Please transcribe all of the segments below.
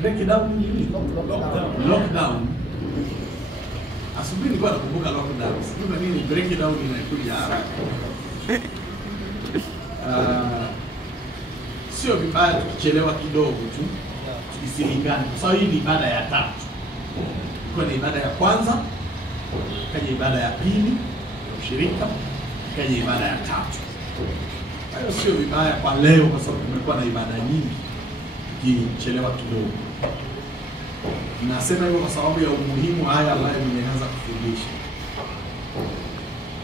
breakdown nini? Lockdown. Asubuhi nilikuwa nakumbuka lockdown. Sijui kwa nini breakdown inakuja haraka. Sio vibaya tukichelewa kidogo tu. Tukisilingana. Kwa sababu hii ni ibada ya tatu. Kwa ni ibada ya kwanza, kaja ibada ya pili ya ushirika, kaja ibada ya tatu. Hayo sio vibaya kwa leo kwa sababu tumekuwa na ibada nyingi tukichelewa kidogo. Nasema hivyo kwa sababu ya umuhimu haya ambayo nimeanza kufundisha.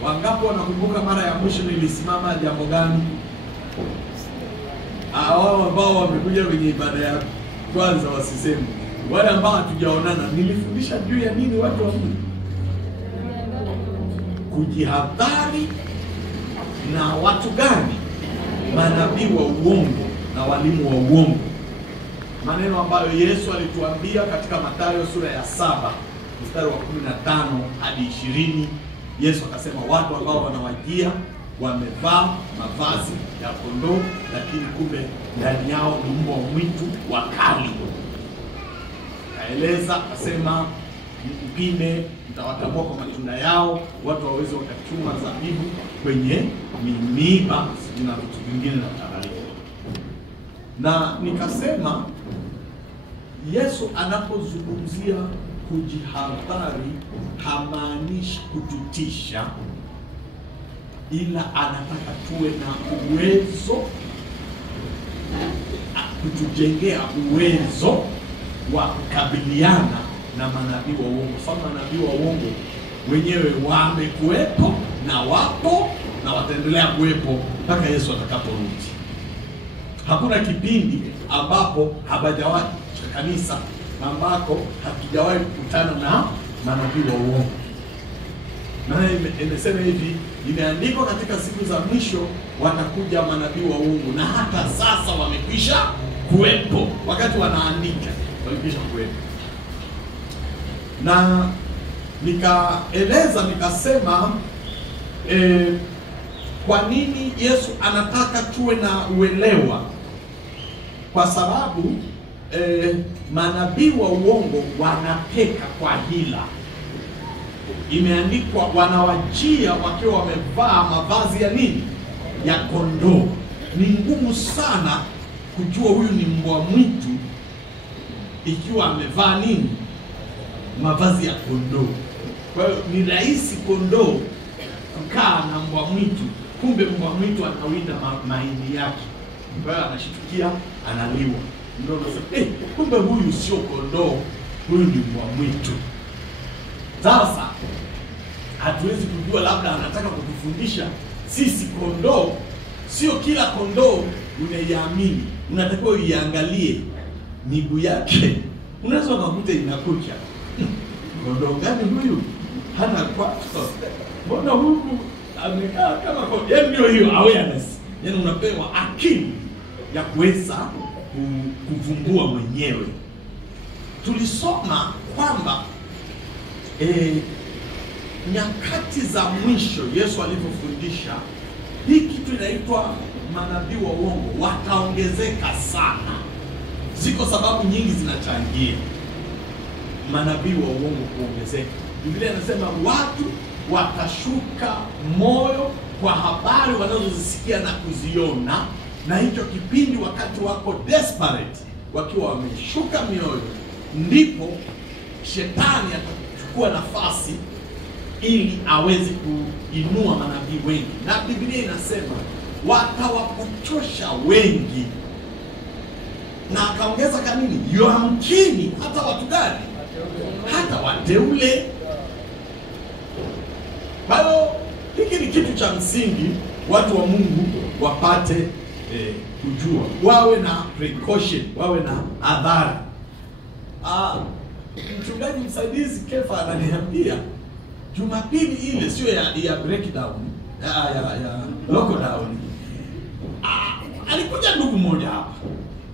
Wangapi wanakumbuka mara ya mwisho nilisimama jambo gani? Hao ambao wamekuja kwenye ibada ya kwanza wasiseme. Wale ambao hatujaonana nilifundisha juu ya nini watu wa Mungu? Kujihadhari na watu gani? Manabii wa uongo na walimu wa uongo. Maneno ambayo Yesu alituambia katika Mathayo sura ya 7 mstari wa 15 hadi 20. Yesu akasema watu ambao wanawajia wamevaa mavazi ya kondoo, lakini kumbe ndani yao ni mbwa mwitu wakali. Kaeleza akasema mpime, mtawatambua kwa matunda yao, watu waweze wakachuma zabibu kwenye miiba na vitu vingine na kadhalika. Na nikasema Yesu anapozungumzia kujihadhari hamaanishi kututisha, ila anataka tuwe na uwezo, kutujengea uwezo wa kukabiliana na manabii wa uongo. Sababu manabii wa uongo wenyewe wamekuwepo na wapo na wataendelea kuwepo mpaka Yesu atakaporudi. Hakuna kipindi ambapo habajawahi kanisa ambako hakijawahi kukutana na manabii wa uongo. Na imesema hivi, imeandikwa katika siku za mwisho watakuja manabii wa uongo, na hata sasa wamekwisha kuwepo. Wakati wanaandika walikwisha kuwepo. Na nikaeleza nikasema kwa nini Yesu anataka tuwe na uelewa? Kwa sababu manabii wa uongo wanateka kwa hila. Imeandikwa wanawajia wakiwa wamevaa mavazi ya nini? Ya kondoo. Ni ngumu sana kujua huyu ni mbwa mwitu ikiwa amevaa nini? Mavazi ya kondoo. Kwa hiyo ni rahisi kondoo kukaa na mbwa mwitu, kumbe mbwa mwitu anawinda mahindi yake. Kwa hiyo anashitukia analiwa. Ndio unasema kumbe huyu sio kondoo, huyu ni mbwa mwitu. Sasa hatuwezi kujua, labda anataka kutufundisha sisi kondoo. Sio kila kondoo unaiamini, unatakiwa uiangalie miguu yake. Unaweza kukuta inakucha. Kondoo gani huyu? Hana kwato. Mbona huyu amekaa kama kondoo? Yaani ndio hiyo awareness. Yaani unapewa akili ya kuweza kuvumbua mwenyewe. Tulisoma kwamba nyakati za mwisho Yesu alivyofundisha hii kitu inaitwa manabii wa uongo wataongezeka sana. Ziko sababu nyingi zinachangia manabii wa uongo kuongezeka. Biblia inasema watu watashuka moyo kwa habari wanazozisikia na kuziona, na hicho kipindi wakati wako desperate, wakiwa wameshuka mioyo, ndipo shetani atachukua nafasi ili aweze kuinua manabii wengi. Na Biblia inasema watawapotosha wengi. Na akaongeza kanini? Yamkini hata watu gani? Hata wateule. Bado hiki ni kitu cha msingi watu wa Mungu wapate kujua. Wawe na precaution, wawe na adhari. Mchungaji msaidizi Kefa ananiambia Jumapili ile sio ya breakdown, ya lockdown. Alikuja ndugu mmoja hapa.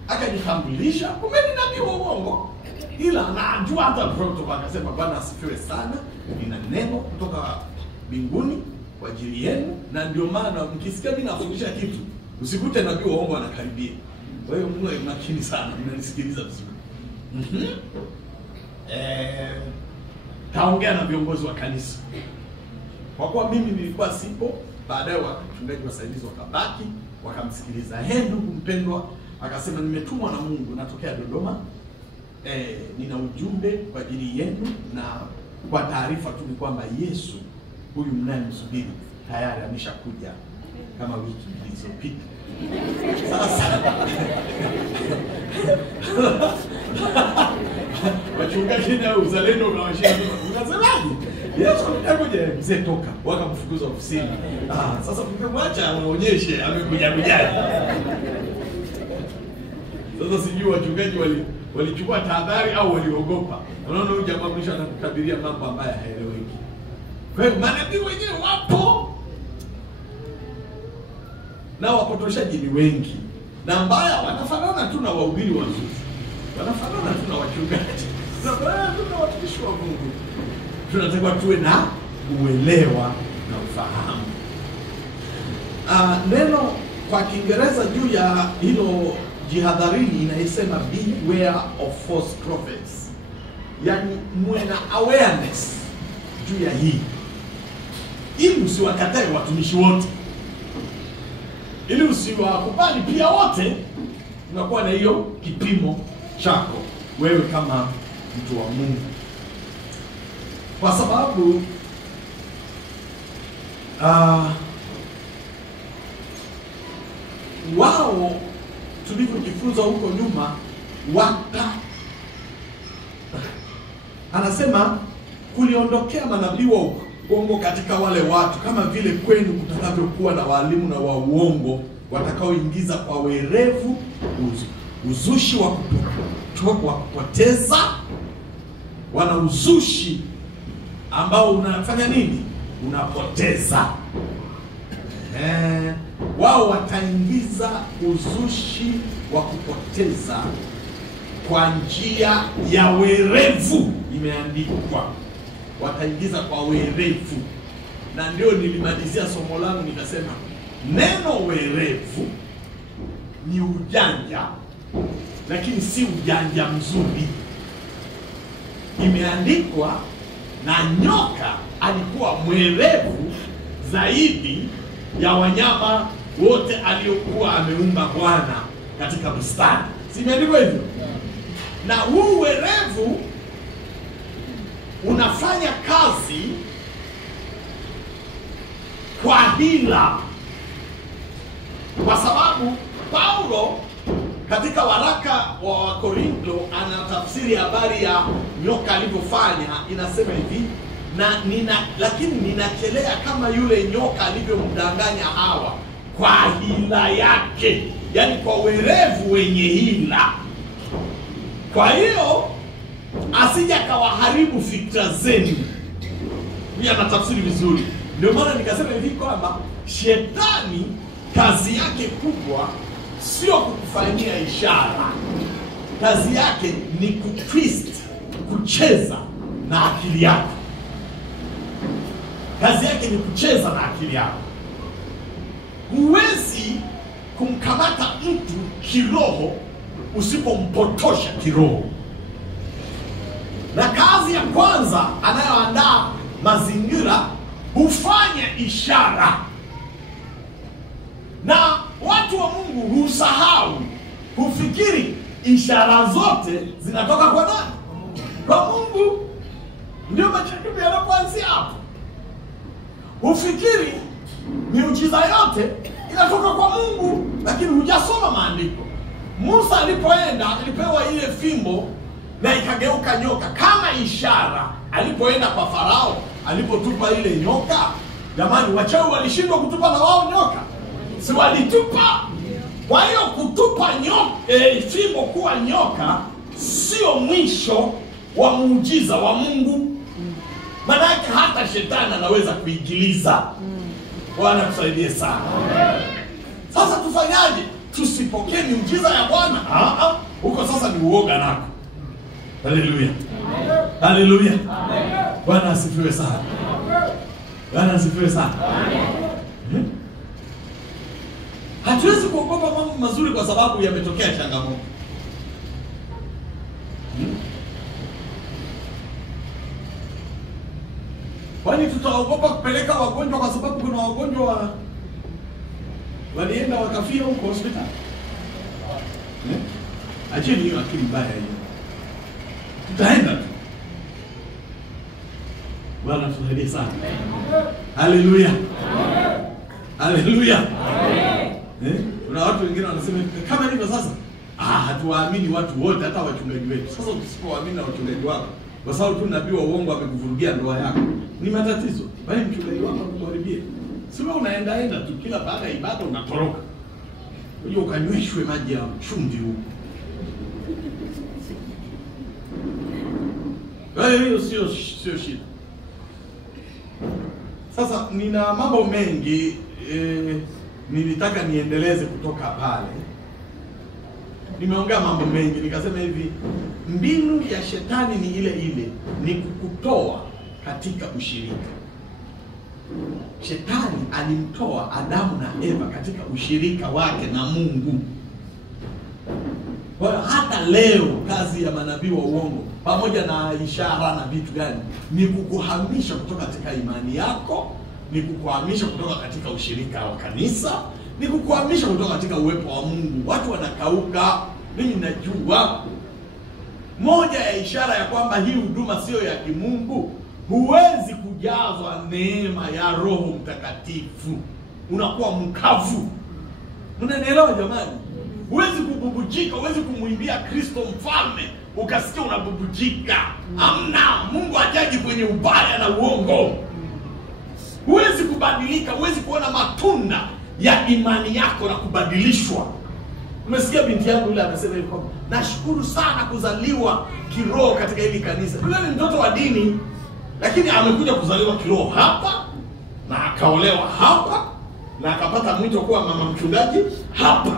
Akajitambulisha, kumbe ni nabii wa uongo. Ila anajua hata protocol, akasema Bwana asifiwe sana. Nina neno kutoka mbinguni kwa ajili yenu, na ndio maana mkisikia mimi nafundisha kitu, usikute nabii wa uongo anakaribia. Kwa hiyo mwe makini sana, mnanisikiliza vizuri. Kaongea na viongozi wa kanisa. Kwa kuwa mimi nilikuwa sipo, baadaye wachungaji wasaidizi wakabaki, wakamsikiliza. Ndugu mpendwa, akasema nimetumwa na Mungu, natokea Dodoma. Nina ujumbe kwa ajili yenu, na kwa taarifa tu ni kwamba Yesu huyu mnayemsubiri tayari ameshakuja kama wiki zilizopita. Sasa wachungaji na uzalendo unawashia, unasemaje? Yesu amekuja, mzee toka, wakamfukuza ofisini. Sasa mkimwacha aonyeshe amekuja kujaje. Sasa sijui wachungaji walichukua tahadhari au waliogopa. Unaona huyu jamaa mwisho anakutabiria mambo ambayo haeleweki. Kwa hiyo manabii wenyewe wapo na wapotoshaji ni wengi, na mbaya wanafanana tu na wahubiri wazuri, wanafanana tu na wachungaji, tuna watumishi wa Mungu. Tunatakiwa tuwe na uelewa na ufahamu. Neno kwa Kiingereza juu ya hilo jihadharini inasema beware of false prophets. Yani muwe na awareness juu ya hii, ili usiwakatae watumishi wote, ili usiwakubali pia wote. Unakuwa na hiyo kipimo chako wewe kama mtu wa Mungu, kwa sababu wao tulivyojifunza huko nyuma, anasema kuliondokea manabii wa uongo katika wale watu, kama vile kwenu kutakavyokuwa na walimu na wa uongo watakaoingiza kwa werevu uzushi wa kupoteza. Wana uzushi ambao unafanya nini? Unapoteza. Wao wataingiza uzushi wa kupoteza kwa njia ya werevu, imeandikwa. Wataingiza kwa werevu. Na ndio nilimalizia somo langu nikasema neno werevu ni ujanja, lakini si ujanja mzuri. Imeandikwa na nyoka alikuwa mwerevu zaidi ya wanyama wote aliokuwa ameumba Bwana katika bustani. Si imeandikwa hivyo? Na huu werevu unafanya kazi kwa hila, kwa sababu Paulo katika waraka wa Korinto anatafsiri habari ya nyoka alivyofanya. Inasema hivi, lakini ninachelea kama yule nyoka alivyomdanganya Hawa kwa hila yake, yani kwa werevu wenye hila. Kwa hiyo asija kawaharibu fikra zenu. Huyu anatafsiri vizuri. Ndio maana nikasema hivi kwamba shetani kazi yake kubwa sio kukufanyia ishara. Kazi yake ni kutwist, kucheza na akili yako. Kazi yake ni kucheza na akili yako. Huwezi kumkamata mtu kiroho usipompotosha kiroho. Na kazi ya kwanza anayoandaa mazingira, hufanya ishara. Na watu wa Mungu husahau, hufikiri ishara zote zinatoka kwa nani? Kwa Mungu. Ndio machakibu yanapoanzia hapo. Hufikiri miujiza yote inatoka kwa Mungu, lakini hujasoma maandiko. Musa alipoenda, alipewa ile fimbo na ikageuka nyoka kama ishara. Alipoenda kwa Farao, alipotupa ile nyoka, jamani, wachawi walishindwa kutupa na wao nyoka? Si walitupa? Kwa hiyo kutupa fimbo kuwa nyoka sio mwisho wa muujiza wa Mungu. Maanake hata shetani anaweza kuingiliza. Bwana tusaidie sana. Sasa tufanyaje? Tusipokee miujiza ya Bwana? Huko sasa ni uoga nako. Haleluya. Haleluya. Bwana asifiwe sana. Bwana asifiwe sana. Hatuwezi kuogopa mambo mazuri kwa sababu yametokea changamoto. Kwani tutaogopa kupeleka wagonjwa kwa sababu kuna wagonjwa walienda wakafia huko hospitali? Acheni hiyo akili mbaya hiyo. Tutaenda tu. Bwana tusaidie sana. Haleluya. Haleluya. Kuna watu wengine wanasema kama hivyo sasa, hatuwaamini watu wote, hata wachungaji wetu. Sasa usipowaamini na wachungaji wako, kwa sababu tu nabii wa uongo amekuvurugia ndoa yako, ni matatizo. Bali mchungaji wako akuharibie. Si wewe unaenda tu kila baada ya ibada unatoroka. Unajua ukanyweshwe maji ya chumvi huko. Hiyo sio shida. Sasa nina mambo mengi nilitaka niendeleze kutoka pale. Nimeongea mambo mengi, nikasema hivi, mbinu ya shetani ni ile, ni kukutoa katika ushirika. Shetani alimtoa Adamu na Eva katika ushirika wake na Mungu. Kwa hata leo kazi ya manabii wa uongo pamoja na ishara na vitu gani ni kukuhamisha kutoka katika imani yako, ni kukuhamisha kutoka katika ushirika wa kanisa, ni kukuhamisha kutoka katika uwepo wa Mungu. Watu wanakauka. Mimi najua moja ya ishara ya kwamba hii huduma sio ya kimungu, huwezi kujazwa neema ya Roho Mtakatifu, unakuwa mkavu. Mnanielewa jamani? Huwezi kububujika, huwezi kumwimbia Kristo mfalme ukasikia unabubujika. Hamna, Mungu hajaji kwenye ubaya na uongo. Huwezi kubadilika, huwezi kuona matunda ya imani yako na kubadilishwa. Umesikia binti yangu yule anasema hivi kwamba nashukuru sana kuzaliwa kiroho katika hili kanisa. Yule ni mtoto wa dini, lakini amekuja kuzaliwa kiroho hapa na akaolewa hapa na akapata mwito kuwa mama mchungaji hapa.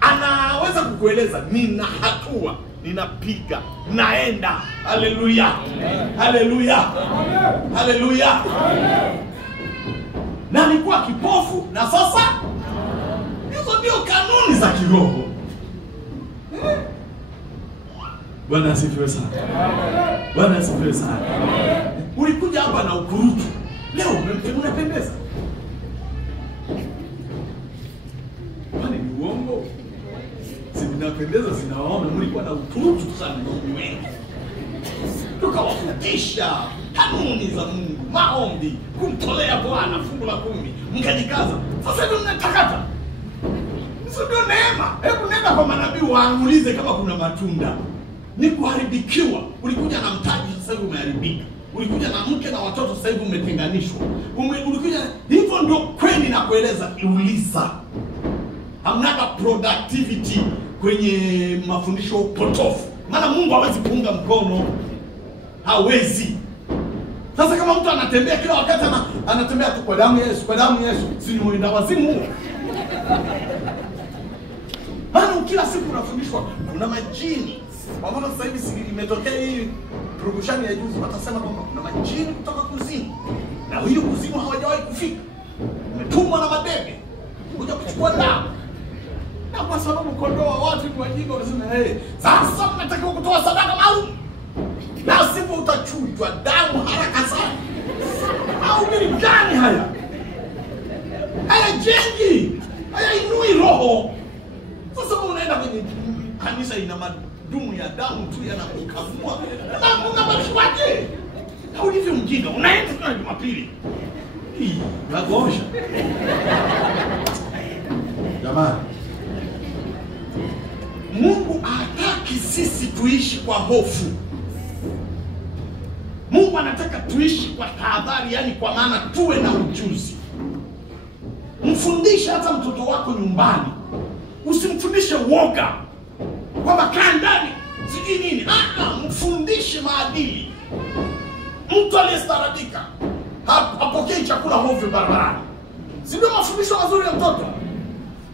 Anaweza kukueleza nina hatua, ninapiga, naenda. Haleluya. Haleluya. Haleluya. Na nilikuwa kipofu na sasa hizo ndio kanuni za kiroho. Bwana asifiwe sana. Bwana asifiwe sana. Ulikuja hapa na ukurutu. Leo unapendeza. Kwani ni uongo? Zinapendeza, zinawaona. Mlikuwa na ukurutu sana nyinyi wengi. Tukawafundisha kanuni za Mungu, maombi, kumtolea Bwana fungu la 10, mkajikaza. Sasa hivi mnatakata. Hizo ndio neema. Hebu nenda kwa manabii waangulize kama kuna matunda. Ni kuharibikiwa. Ulikuja na mtaji, sasa hivi umeharibika. Ulikuja na mke na watoto, sasa hivi umetenganishwa. Ulikuja hivyo, ndio kweli na kueleza. Uliza. Hamnaga productivity kwenye mafundisho potofu. Maana Mungu hawezi kuunga mkono. Hawezi. Sasa kama mtu anatembea kila wakati anatembea tu kwa damu Yesu, kwa damu Yesu, si ni mwenda wazimu? Maana kila siku unafundishwa kuna majini. Kwa maana sasa hivi imetokea hii promotion ya juzi, watasema kwamba kuna majini kutoka kuzimu. Na hiyo kuzimu hawajawahi kufika. Umetumwa na madebe kuja kuchukua damu. Na kwa sababu kondoo wa watu ni wajinga, wanasema sasa mnatakiwa kutoa sadaka maalum. Na sivyo utachujwa damu haraka sana. Au mimi gani haya? Haya jengi. Haya inui roho. Sasa unaenda kwenye kanisa ina madumu ya damu tu yanakukamua. Na unabashwaje? Na ulivyo mjinga, unaenda kwa Jumapili. Nagosha. Jamani. Mungu hataki sisi tuishi kwa hofu. Mungu anataka tuishi kwa tahadhari, yani kwa maana tuwe na ujuzi. Mfundishe hata mtoto wako nyumbani. Usimfundishe woga kwamba kaa ndani sijui nini. Mfundishe maadili. Mtu aliyestaarabika hapokei chakula hovyo barabarani. Si ndio mafundisho mazuri ya mtoto?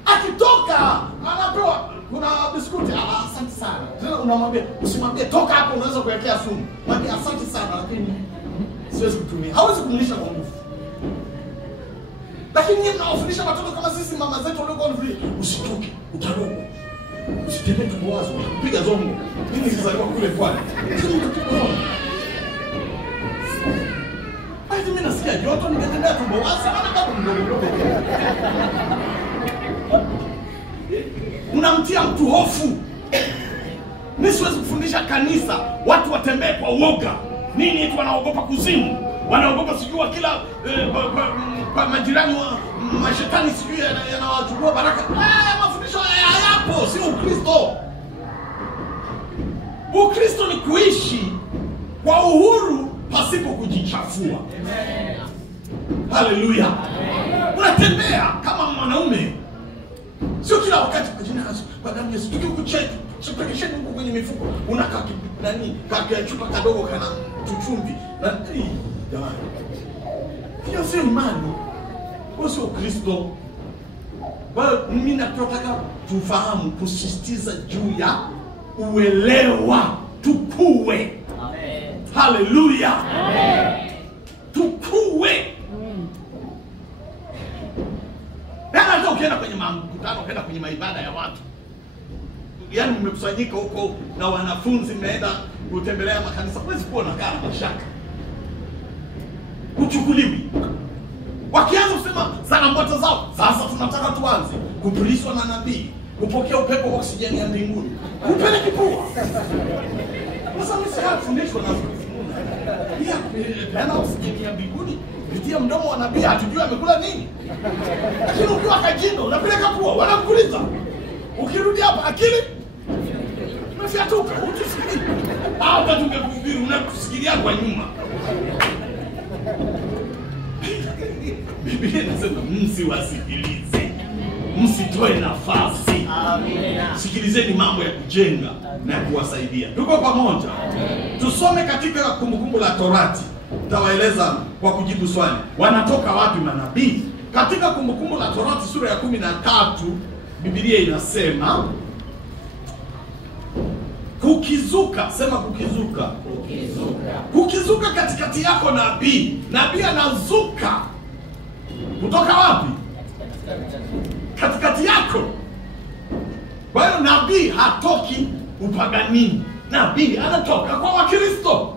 Akitoka anapewa kuna biskuti, asante sana. Tena unamwambia usimwambie toka hapo, unaweza kuwekea sumu. Mwambie asante sana lakini siwezi kutumia. Hawezi kumlisha kwa nguvu. Lakini nyinyi mnawafundisha watoto kama sisi mama zetu walikuwa hivi, usitoke, utarogwa. Usitembee tumawazo, piga zongo. Mimi nilizaliwa kule Pwani. Mimi nasikia ningetembea joto, ningetembea tumbo wazi, maana kama mdogo. Unamtia mtu hofu. Mimi siwezi kufundisha kanisa watu watembee kwa uoga. Nini eti wanaogopa kuzimu? Wanaogopa sijui kila kwa majirani wa mashetani sijui yanawachukua baraka. Mafundisho hayapo, sio Ukristo. Ukristo ni kuishi kwa uhuru pasipo kujichafua. Amen. Haleluya. Unatembea kama mwanaume. Sio kila wakati kwa jina la Yesu, kwa damu ya Yesu, tukikucheki, sipekesheni huko kwenye mifuko, unakaa nani, kaka chupa kadogo kana tuchumbi. Na jamani. Hiyo sio imani. Hiyo sio Kristo. Bali mimi nataka tufahamu, kusisitiza juu ya uelewa, tukue. Amen. Haleluya. Amen. Tukue. Hata ukienda kwenye mkutano, ukienda kwenye maibada ya watu, yaani mmekusanyika huko na wanafunzi, mmeenda kutembelea makanisa, huwezi kuwa na kaa mashaka. Uchukuliwi. Wakianza kusema sana mbota zao, sasa tunataka tuanze kupulizwa na nabii, kupokea upepo wa oksijeni ya mbinguni, upeleke pua. Sasa mimi sijafundishwa na peana oksijeni ya mbinguni kupitia mdomo wa nabii, hatujui amekula nini. Lakini ukiwa kajino unapeleka pua, wanakuuliza. Ukirudi hapa akili umefyatuka, utusikii. Hapa tumekuhubiri, unakusikilia kwa nyuma. Biblia inasema msiwasikilize, msitoe nafasi. Amina. Sikilizeni mambo ya kujenga na kuwasaidia. Tuko pamoja? Tusome katika Kumbukumbu la Torati. Tawaeleza kwa kujibu swali, wanatoka wapi manabii? Katika Kumbukumbu la Torati sura ya 13, Biblia inasema kukizuka, sema kukizuka. Kukizuka. Kukizuka katikati yako nabii. Nabii anazuka. Kutoka wapi? Katikati yako. Kwa hiyo nabii hatoki upaganini. Nabii anatoka kwa Wakristo.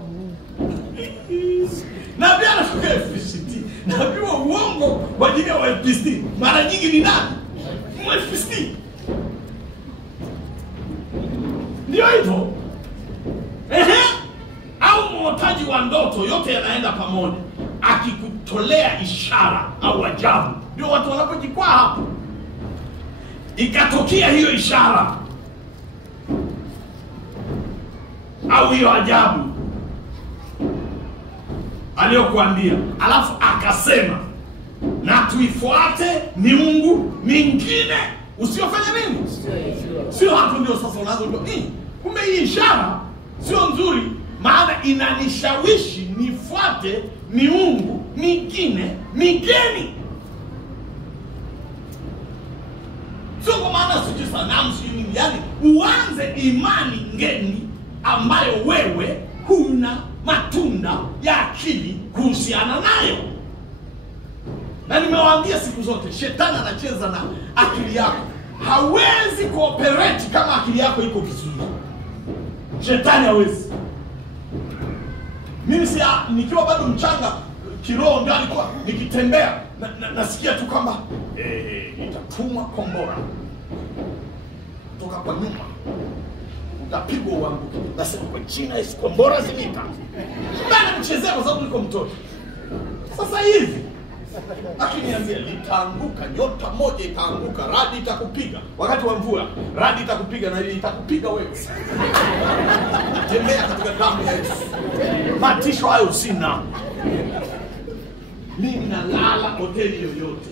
Nabii anatoka FPCT. Nabii wa uongo kwa ajili ya FPCT mara nyingi ni nani? FPCT. Ndio hivyo. Au mwotaji wa ndoto, yote yanaenda pamoja. Akikutolea ishara au ajabu, ndio watu wanapojikwaa hapo. Ikatokea hiyo ishara au hiyo ajabu aliyokuambia, alafu akasema na tuifuate miungu mingine, usiofanya nini? Sio hapo ndio sasa unaanza kumbe hii ishara sio nzuri, maana inanishawishi nifuate miungu mingine migeni. Sio kwa maana sisi sanamu sisi, yani uanze imani ngeni ambayo wewe huna matunda ya akili kuhusiana nayo. Na nimewaambia siku zote, shetani anacheza na akili yako. Hawezi cooperate kama akili yako iko vizuri. Shetani hawezi. Mimi nikiwa bado mchanga kiroho, ndio alikuwa nikitembea nasikia tu kwamba itatumwa kombora kutoka kwa nyuma, utapigwa uanguke. Nasema kwa jina Yesu, kombora zilika. Bana mchezea kwa sababu niko mtoto. Sasa hivi lakini niambia, litaanguka, nyota moja itaanguka, radi itakupiga. Wakati wa mvua, radi itakupiga na ile itakupiga wewe. Tembea katika damu ya Yesu. Matisho hayo sina. Mimi nalala hoteli yoyote.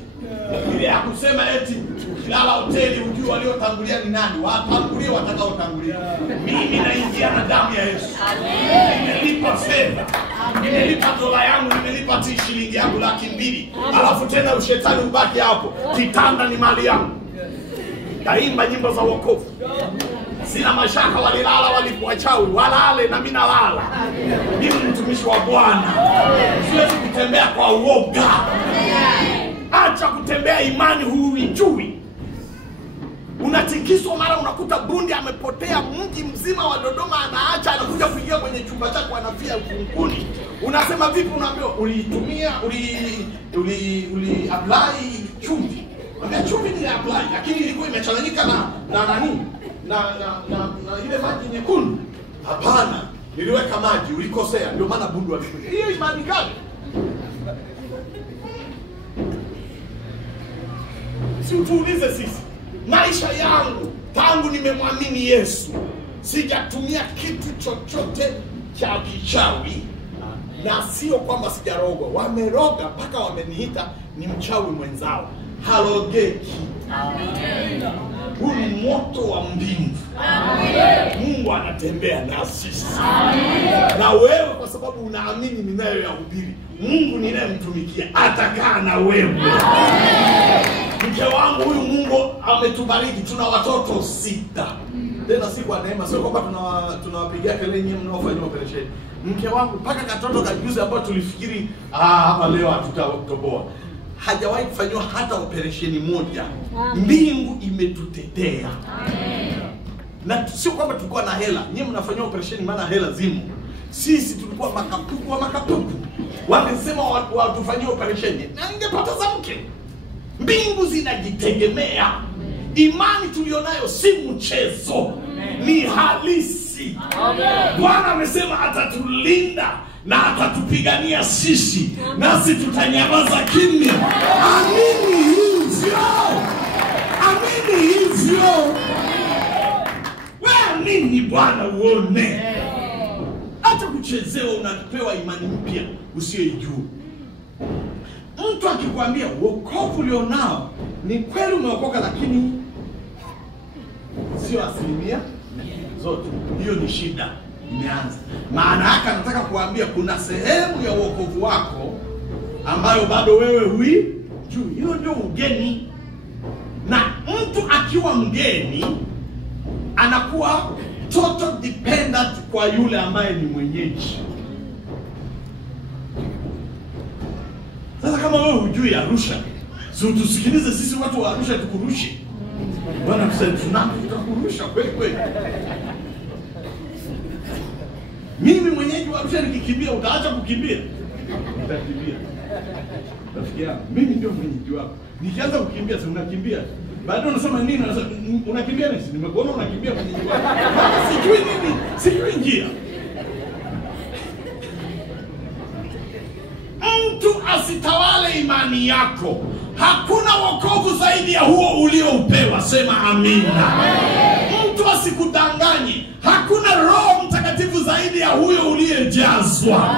Ile ya kusema eti ukilala hoteli ujue waliotangulia ni nani, watangulie watakaotangulia. Mimi naingia na damu ya Yesu. Nimelipa fedha. Nimelipa dola yangu, nimelipa shilingi yangu 200,000. Alafu tena ushetani ubaki hapo. Kitanda ni mali yangu. Taimba nyimbo za wokovu. Sina mashaka walilala walikuwa chawi, walale na mimi nalala. Mimi mtumishi wa Bwana. Siwezi kutembea kwa uoga. Acha kutembea imani huijui. Unatikiswa mara unakuta bundi amepotea, mji mzima wa Dodoma anaacha, anakuja kuingia kwenye chumba chako anafia ufunguni. Unasema vipi? Unaambiwa ulitumia uli apply chumvi. Ambia chumvi ni apply, lakini ilikuwa imechanganyika na nani? Na ile maji nyekundu. Hapana, niliweka maji, ulikosea. Ndio maana bundu alikuja. Hiyo imani gani? Si utuulize sisi. Maisha yangu tangu nimemwamini Yesu sijatumia kitu chochote cha kichawi, na sio kwamba sijarogwa. Wameroga mpaka wameniita ni mchawi mwenzao. Halogeki. Amen. Huu ni moto wa mbingu. Amen. Mungu anatembea na sisi. Amen. Na wewe kwa sababu unaamini ninayoyahubiri, Mungu ninayemtumikia atakaa na wewe. Amen. Mke wangu huyu Mungu ametubariki, tuna watoto 6. Tena si kwa neema, sio kwamba tunawapigia kelele nyinyi mnaofanya operation. Mke wangu mpaka katoto kajuzi ambao tulifikiri hapa leo hatutatoboa, hajawahi kufanywa hata operation moja. Mbingu imetutetea. Amen. Na sio kwamba tulikuwa na hela. Nyinyi mnafanywa operation maana hela zimo. Sisi tulikuwa makapuku. Wamesema watufanyie operation. Na ningepata za mke. Mbingu zinajitegemea. Imani tulionayo si mchezo. Ni halisi. Bwana amesema atatulinda na atatupigania sisi, nasi tutanyamaza kimya. Amini hivyo. Amini hivyo. Wewe amini Bwana uone. Hata kuchezewa unapewa imani mpya usiyoijua. Mtu akikwambia wokovu ulionao ni kweli umeokoka, lakini sio asilimia zote, hiyo ni shida. Imeanza. Maana yake anataka kuambia kuna sehemu ya wokovu wako ambayo bado wewe hujui. Hiyo ndio ugeni. Na mtu akiwa mgeni anakuwa total dependent kwa yule ambaye ni mwenyeji. Sasa kama wewe hujui Arusha, si tusikilize sisi watu wa Arusha tukurushe. Bwana tuseme tutakurusha kweli kweli. Mimi mwenyeji wa Arusha nikikimbia utaacha kukimbia? Nitakimbia. Nafikia mimi ndio mwenyeji wako. Nikianza kukimbia si unakimbia. Baadaye unasema nini? Unakimbia nini? Nimekuona unakimbia mwenyeji wako. Sijui nini? Sijui njia. Mtu asitawale imani yako. Hakuna wokovu zaidi ya huo ulioupewa. Sema amina. Mtu asikudanganye. Hakuna Roho Mtakatifu zaidi ya huyo uliyejazwa.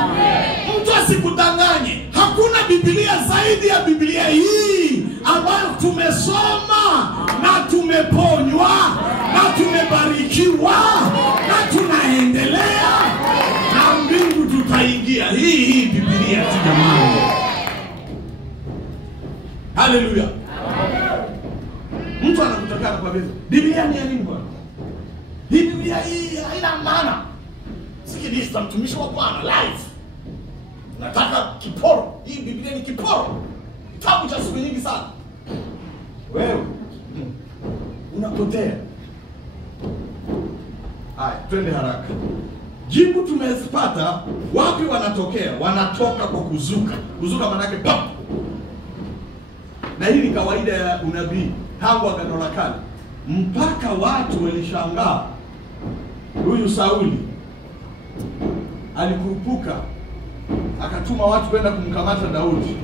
Mtu asikudanganye. Hakuna Biblia zaidi ya Biblia hii ambayo tumesoma na tumeponywa na tumebarikiwa na tunaendelea na mbingu tutaingia. Hii Biblia jamani. Haleluya. Mtu anakutaka kwa Biblia ni nini bwana? Hii Biblia hii haina maana. Sikiliza mtumishi wa Bwana live. Nataka kiporo. Hii Biblia ni kiporo. Kitabu cha siku nyingi sana. Wewe unapotea. Haya, twende haraka. Jibu tumezipata. Wapi wanatokea? Wanatoka kwa kuzuka. Kuzuka maana yake pap. Na hii ni kawaida ya unabii tangu Agano la Kale. Mpaka watu walishangaa. Huyu Sauli alikurupuka akatuma watu kwenda kumkamata Daudi.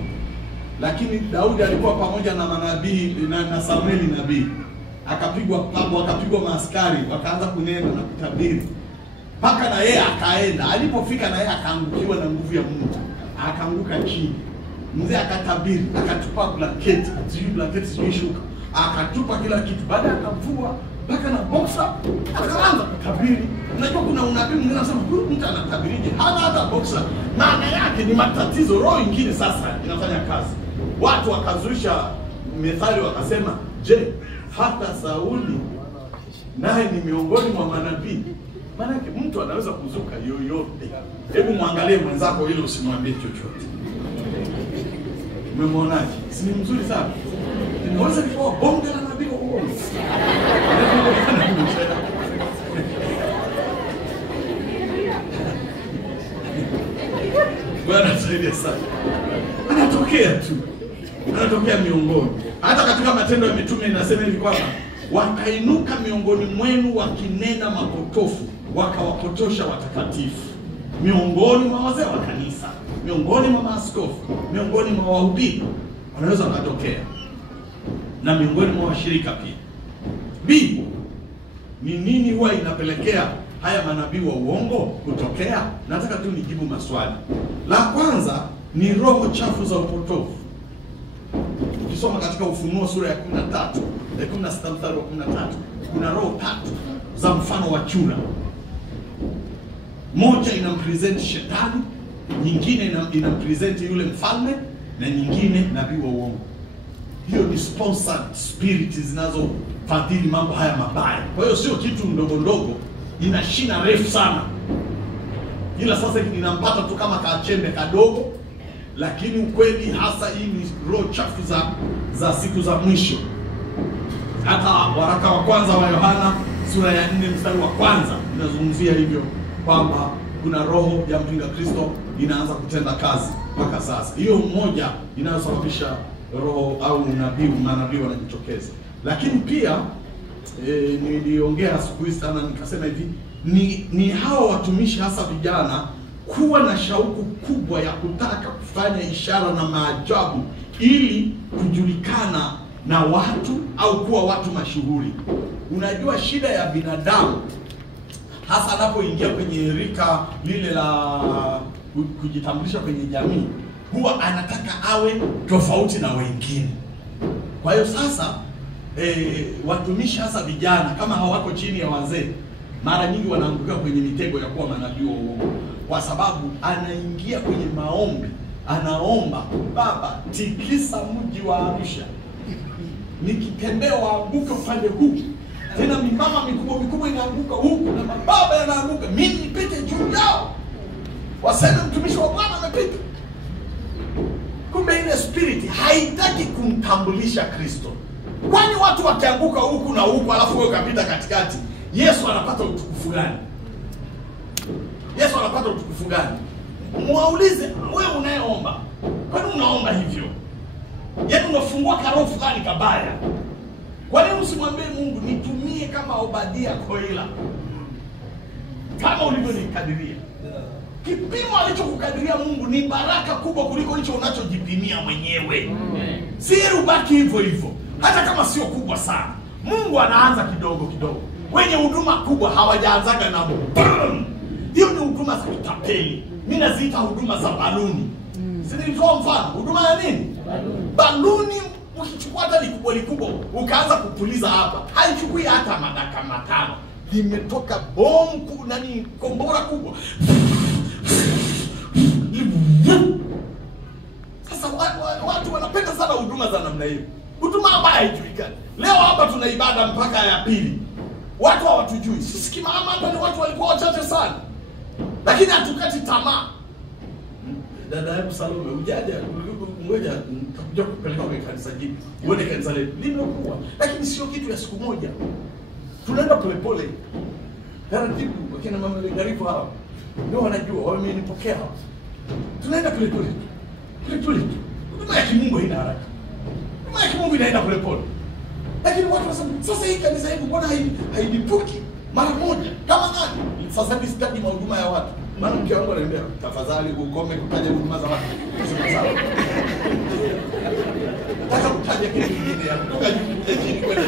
Lakini Daudi alikuwa pamoja na manabii na Samueli nabii. Akapigwa papo, akapigwa maaskari, wakaanza kunena na kutabiri. Paka na yeye akaenda. Alipofika na yeye akaangukiwa na nguvu ya Mungu. Akaanguka chini. Mzee akatabiri, akatupa blanketi, sijui shuka. Akatupa kila kitu. Baada akavua mpaka na boxer, akaanza kutabiri. Unajua kuna unabii mwingine anasema huyu mtu anatabirije? Hana hata boxer. Maana yake ni matatizo, roho nyingine sasa inafanya kazi. Watu wakazuisha methali wakasema, "Je, hata Sauli naye ni miongoni mwa manabii?" Maana yake mtu anaweza kuzuka yoyote. Hebu muangalie mwenzako ili usimwambie chochote. Umemwonaje? Si ni mzuri sana? Inaweza kuwa bonge la nabii kwa uongo. tusaidie sana. Anatokea tu. Anatokea miongoni. Hata katika Matendo ya Mitume inasema hivi kwamba wakainuka miongoni mwenu wakinena mapotofu, wakawapotosha watakatifu. Miongoni mwa wazee wa kanisa, miongoni mwa maaskofu, miongoni mwa wahubiri wanaweza kutokea, na miongoni mwa washirika pia. B, ni nini huwa inapelekea haya manabii wa uongo kutokea? Nataka tu nijibu maswali. La kwanza ni roho chafu za upotofu. Ukisoma katika Ufunuo sura ya 13, 16 mstari wa 13, kuna roho tatu za mfano wa chura. Moja inampresent shetani, nyingine inampresent yule mfalme, na nyingine nabii wa uongo. Hiyo ni sponsored spirits zinazofadhili mambo haya mabaya. Kwa hiyo sio kitu ndogo ndogo, ina shina refu sana. Ila sasa inampata tu kama kachembe kadogo, lakini ukweli hasa hii ni roho chafu za siku za mwisho. Hata waraka wa kwanza wa Yohana sura ya 4 mstari wa kwanza inazungumzia hivyo, kwamba kuna roho ya mpinga Kristo inaanza kutenda kazi mpaka sasa. Hiyo mmoja inayosababisha roho au manabii wanajitokeza. Lakini pia niliongea siku hizi sana nikasema hivi, ni hao watumishi hasa vijana kuwa na shauku kubwa ya kutaka kufanya ishara na maajabu ili kujulikana na watu au kuwa watu mashuhuri. Unajua shida ya binadamu hasa anapoingia kwenye rika lile la kujitambulisha kwenye jamii, huwa anataka awe tofauti na wengine. Kwa hiyo sasa watumishi hasa vijana kama hawako chini ya wazee, mara nyingi wanaanguka kwenye mitego ya kuwa manabii wa uongo, kwa sababu anaingia kwenye maombi, anaomba, Baba tikisa mji wa Arusha, nikitembea waanguke upande huu, tena mimama mikubwa inaanguka huku na mababa yanaanguka, mimi nipite juu yao, waseme mtumishi wa Bwana amepita. Kumbe ile spirit haitaki kumtambulisha Kristo. Kwani watu wakianguka huku na huku alafu wewe ukapita katikati, Yesu anapata utukufu gani? Yesu anapata utukufu gani? Mwaulize wewe unayeomba, kwani unaomba hivyo? Yaani unafungua karofu fulani kabaya. Kwa nini usimwambie Mungu nitumie kama Obadia Koila, kama ulivyonikadiria? Kipimo alichokukadiria Mungu ni baraka kubwa kuliko hicho unachojipimia mwenyewe. Si ubaki hivyo hivyo, hata kama sio kubwa sana. Mungu anaanza kidogo kidogo. Kwenye huduma kubwa hawajaanzaga na boom. Hiyo ni huduma za kitapeli. Mimi naziita huduma za baluni. Si nilitoa mfano, huduma ya nini? Baluni. Ukichukua hata likubwa ukaanza kupuliza hapa, haichukui hata madaka matano, limetoka bomu nani kombora kubwa. Sasa watu wanapenda sana huduma za namna hiyo, huduma ambayo haijulikani. Leo hapa tuna ibada mpaka ya pili, watu hawatujui sisi. Kimama hapa ni watu walikuwa wachache sana, lakini hatukati tamaa. Dada yangu Salome, ujaja ngoja tutakuja kupeleka kwa kanisa jipi, uone kanisa letu limekuwa, lakini sio kitu ya siku moja. Tunaenda polepole, taratibu. Wakina mama Ngarifu hao ndio wanajua, wamenipokea hao. Tunaenda polepole tu. Huduma ya kimungu haina haraka, huduma ya kimungu inaenda polepole. Lakini watu wanasema sasa hii kanisa yetu mbona hailipuki mara moja kama nani? Sasa hivi sitaki huduma ya watu. Maana mke wangu ananiambia tafadhali ukome kutaja huduma za watu. Sema sawa. Nataka kutaja kitu kingine ya kutoka chini kwenda.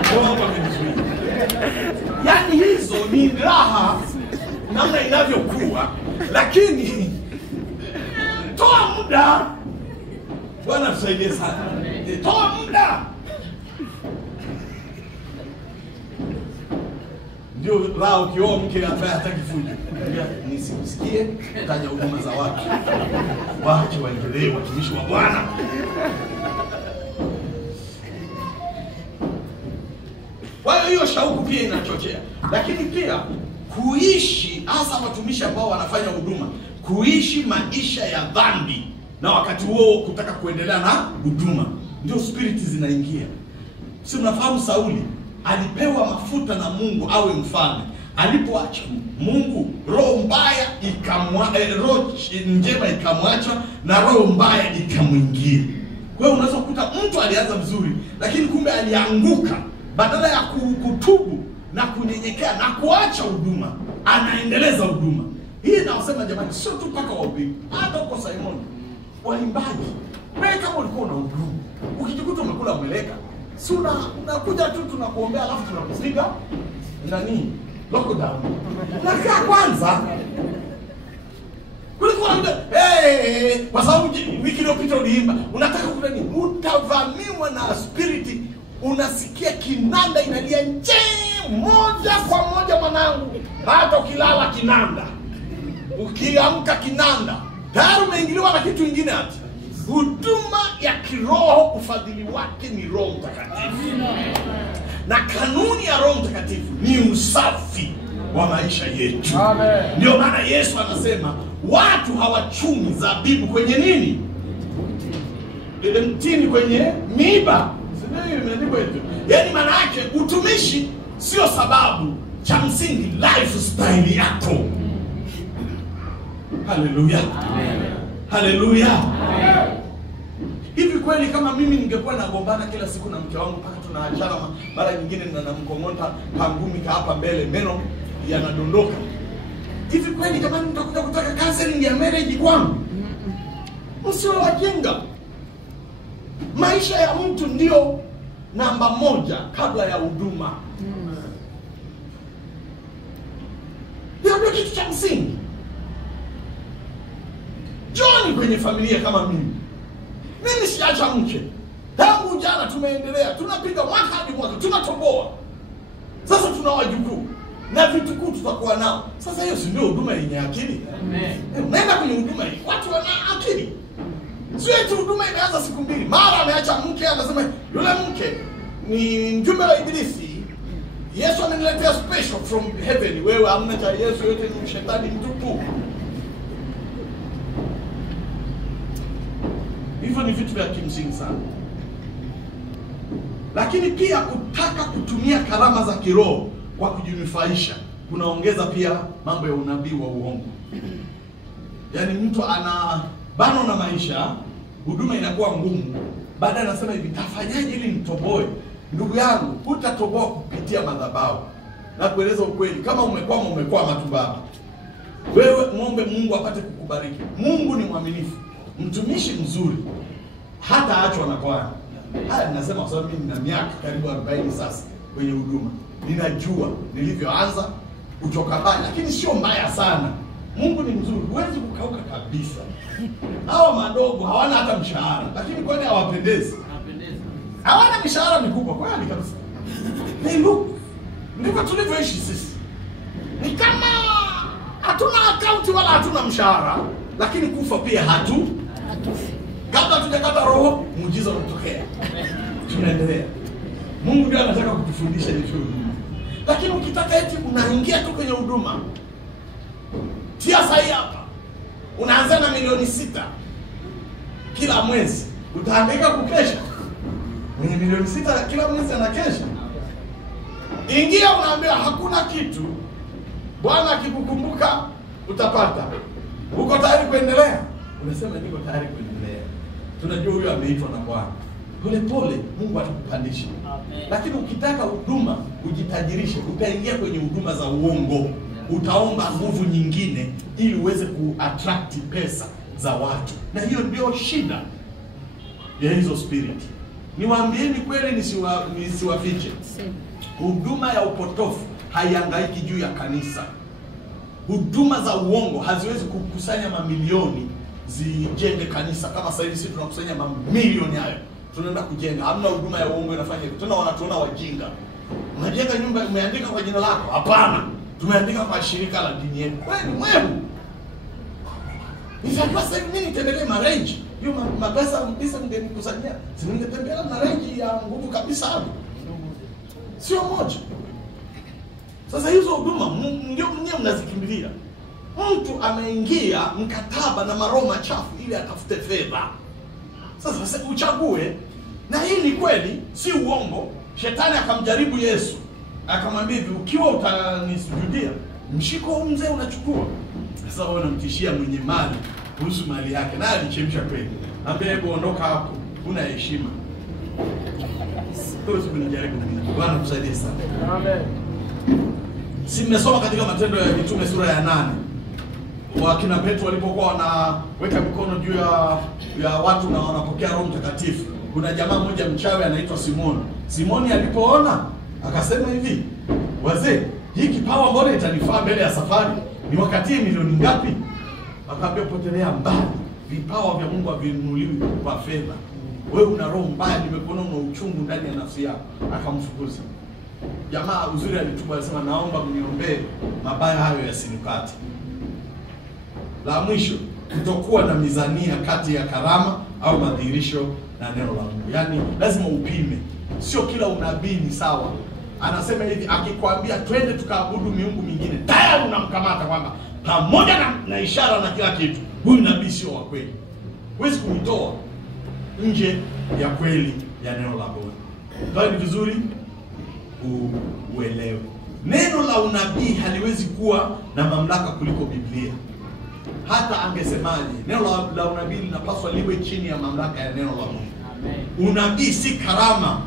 Ndio hapa mimi. Yaani hizo ni raha namna inavyokuwa, lakini toa muda. Bwana tusaidie sana. Toa muda. Ndio raha ukioa mke ambaye hataki fujo. Nisikusikie kutaja huduma za watu. Waache waendelee watumishi wa Bwana. Kwa hiyo shauku pia inachochea. Lakini pia kuishi, hasa watumishi ambao wanafanya huduma, kuishi maisha ya dhambi na wakati huo kutaka kuendelea na huduma, ndio spiriti zinaingia. Si mnafahamu Sauli alipewa mafuta na Mungu awe mfalme. Alipoacha Mungu, roho mbaya roho njema ikamwacha na roho mbaya ikamwingia. Kwa hiyo unaweza kukuta mtu alianza vizuri, lakini kumbe alianguka. Badala ya kutubu na kunyenyekea na kuacha huduma, anaendeleza huduma. Hii naosema jamani, sio tu paka wahubiri, hata uko Simon waimbaji. Wewe kama ulikuwa na huduma, ukijikuta umekula mweleka, si unakuja tu tunakuombea alafu tunakuziga nani? Lockdown. Nakaa kwanza. Kulikuwa kwa sababu wiki iliyopita uliimba, unataka kula nini? Utavamiwa na spirit, unasikia kinanda inalia nje moja kwa moja mwanangu. Hata ukilala kinanda, ukiamka kinanda, tayari umeingiliwa na kitu kingine hata. Huduma ya kiroho, ufadhili wake ni Roho Mtakatifu. Na kanuni ya Roho Mtakatifu ni usafi wa maisha yetu. Amen. Ndio maana Yesu anasema watu hawachumi zabibu kwenye nini? Ile mtini kwenye miiba. Sio imeandikwa hivyo. Yaani maana yake utumishi sio sababu, cha msingi lifestyle yako. Haleluya. Amen. Haleluya. Amen. Hivi kweli kama mimi ningekuwa nagombana kila siku na mke wangu mpaka tunaachana, mara nyingine namkong'ota kangumi hapa mbele, meno yanadondoka. Hivi kweli kama nitakuja kutaka counseling ya marriage kwangu? Msiwe wajinga. Maisha ya mtu ndio namba moja kabla ya huduma. Ndio kitu cha msingi. Johnny kwenye familia kama mimi siacha mke. Tangu jana tumeendelea, tunapiga mwaka hadi mwaka, tunatoboa. Sasa tuna wajukuu na vitukuu tutakuwa nao. Sasa hiyo si ndio huduma yenye akili? Amen. Nenda kwenye huduma hii, watu wana akili. Sio eti huduma imeanza siku mbili, mara ameacha mke, anasema yule mke ni mjumbe wa Ibilisi. Yesu ameniletea special from heaven. Wewe hamna cha Yesu, yote ni shetani mtupu. Hivyo ni vitu vya kimsingi sana. Lakini pia kutaka kutumia karama za kiroho kwa kujinufaisha kunaongeza pia mambo ya unabii wa uongo. Yaani mtu ana bano na maisha, huduma inakuwa ngumu, baadaye anasema hivi, tafanyaje ili nitoboe? Ndugu yangu, hutatoboa kupitia madhabahu. Na kueleza ukweli, kama umekwama tu baba, wewe muombe Mungu apate kukubariki. Mungu ni mwaminifu. Mtumishi mzuri hata achwa na Bwana. Haya ninasema kwa sababu mimi nina miaka karibu 40 sasa kwenye huduma. Ninajua nilivyoanza kutoka mbaya, lakini sio mbaya sana. Mungu ni mzuri, huwezi kukauka kabisa. Hawa madogo hawana hata mshahara, lakini kwani hawapendezi? Hawana mishahara mikubwa kwani kabisa. Ndivyo tulivyoishi sisi. Ni kama hatuna akaunti wala hatuna mshahara, lakini kufa pia hatufi. Kabla tujakata roho, muujiza unatokea. Tunaendelea. Mungu ndiye anataka kutufundisha hicho. Lakini ukitaka eti unaingia tu kwenye huduma, tia sahi hapa, unaanza na milioni 6 kila mwezi, utahangaika kukesha. Mwenye milioni 6 kila mwezi anakesha. Ingia unaambiwa hakuna kitu, Bwana akikukumbuka utapata. Uko tayari kuendelea? Unasema niko tayari kuendelea. Tunajua huyo ameitwa na Bwana. Pole pole Mungu atakupandisha. Lakini ukitaka huduma ujitajirishe, utaingia kwenye huduma za uongo. Utaomba nguvu nyingine ili uweze kuattract pesa za watu. Na hiyo ndio shida ya hizo spirit. Niwaambieni kweli, nisiwafiche. Huduma ya upotofu haihangaiki juu ya kanisa. Huduma za uongo haziwezi kukusanya mamilioni zijenge kanisa. Kama sasa hivi sisi tunakusanya mamilioni hayo, tunaenda kujenga. Hamna huduma ya uongo inafanya hivyo. Tena wanatuona wajinga. Unajenga nyumba umeandika kwa jina lako? Hapana. Tumeandika kwa shirika la dini yetu. Wewe ni mwehu. Nitakuwa sasa mimi nitembelee marriage. Hiyo mapesa mpisa mngenikusanyia. Si ningetembea na range ya nguvu kabisa hapo. Sio moja. Sasa hizo huduma ndio mnyewe mnazikimbilia. Mtu ameingia mkataba na maroho machafu ili atafute fedha. Sasa uchague, na hii ni kweli, si uongo. Shetani akamjaribu Yesu. Akamwambia hivi, ukiwa utanisujudia, mshiko mzee unachukua. Sasa wewe unamtishia mwenye mali kuhusu mali yake, naye alichemsha kweli. Ambia hebu ondoka hapo, huna heshima. Kwa sababu nijaribu mimi. Bwana msaidie sana. Amen. Si mmesoma katika Matendo ya Mitume sura ya 8. Wakina Petro walipokuwa wanaweka mikono juu ya watu na wanapokea Roho Mtakatifu. Kuna jamaa mmoja mchawi anaitwa Simoni. Simoni alipoona akasema hivi, wazee, hii kipawa mbona itanifaa mbele ya safari? Ni wakati milioni ngapi? Akaambia, potelea mbali. Vipawa vya Mungu havinunuliwi kwa fedha. Wewe una roho mbaya, nimekuona una uchungu ndani ya nafsi yako. Akamfukuza. Jamaa uzuri alitubu, alisema naomba mniombee mabaya hayo yasinipate. La mwisho, kutokuwa na mizania kati ya karama au madhihirisho na neno la Mungu. Yaani lazima upime. Sio kila unabii ni sawa. Anasema hivi, akikwambia twende tukaabudu miungu mingine, tayari unamkamata kwamba pamoja na ishara na kila kitu, huyu nabii sio wa kweli. Huwezi kumtoa nje ya kweli ya neno la Bwana. Kwa hiyo ni vizuri uelewe. Neno la unabii haliwezi kuwa na mamlaka kuliko Biblia. Hata angesemaje, neno la unabii linapaswa liwe chini ya mamlaka ya neno la Mungu. Amen. Unabii si karama